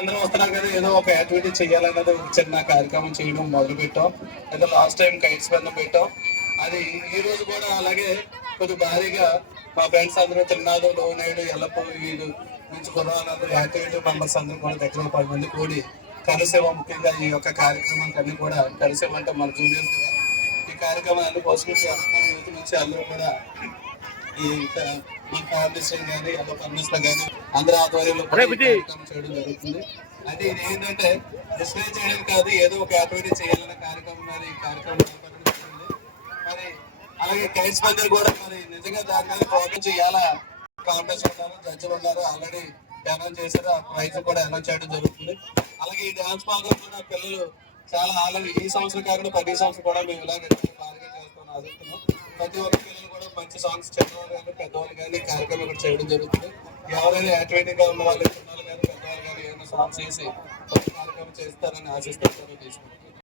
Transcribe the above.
అందరూ వస్తున్నారు కదా, ఏదో ఒక యాక్టివిటీ చేయాలన్నది ఒక చిన్న కార్యక్రమం చేయడం మొదలు పెట్టాం. అయితే లాస్ట్ టైం కైట్స్ బంద్ పెట్టాం. అది ఈ రోజు కూడా అలాగే కొద్ది భారీగా మా ఫ్రెండ్స్ అందరూ తిన్నాడు, లోనేడు, ఎల్లప్ప వీళ్ళు నుంచి కుర్రాళ్ళందరూ యాక్టివిటీ మెంబర్స్ అందరూ కూడా దగ్గర 10 మంది కూడి కరుసేవ, ముఖ్యంగా ఈ యొక్క కార్యక్రమానికి అన్ని కూడా కరుసేవ అంటే మన జూనియర్స్ కదా, ఈ కార్యక్రమాన్ని పోషించి యూత్ నుంచి అందరూ కూడా ఈ ఈ ఫ్యామిలీస్ కానీ అలా ఫర్నిస్ కానీ అందరి ఆధ్వర్యంలో కార్యక్రమం చేయడం జరుగుతుంది. అంటే ఇది ఏంటంటే డిస్ప్లే చేయడం కాదు, ఏదో ఒక యాక్టివిటీ చేయాలనే కార్యక్రమం మీద ఈ కార్యక్రమం చేపట్టడం. మరి అలాగే కైట్స్ మధ్య కూడా మరి నిజంగా దాని మీద ఫోకస్ చేయాల కాంపిటీషన్ ఉన్నారు, జడ్జిలు ఉన్నారు, ఆల్రెడీ అనౌన్స్ చేశారు, ఆ ప్రైజ్ కూడా అనౌన్స్ చేయడం జరుగుతుంది. అలాగే ఈ డాన్స్ ప్రోగ్రామ్ కూడా పిల్లలు చాలా ఆల్రెడీ ఈ సంవత్సరం కాకుండా 10 సంవత్సరం కూడా మేము ఇలాగే బాగా చేస్తామని ఆశిస్తున్నాం. ప్రతి ఒక్క పిల్లలు కూడా మంచి సాంగ్స్ చిన్నవాళ్ళు కానీ పెద్దవాళ్ళు కానీ కార్యక్రమం ఇక్కడ చేయడం జరుగుతుంది. ఎవరైనా యాక్టివిటీగా ఉన్న వాళ్ళు చిన్నవాళ్ళు కానీ పెద్దవాళ్ళు కానీ ఏమైనా సాంగ్స్ చేసి కార్యక్రమం చేస్తారని ఆశిస్తారని తీసుకుంటాం.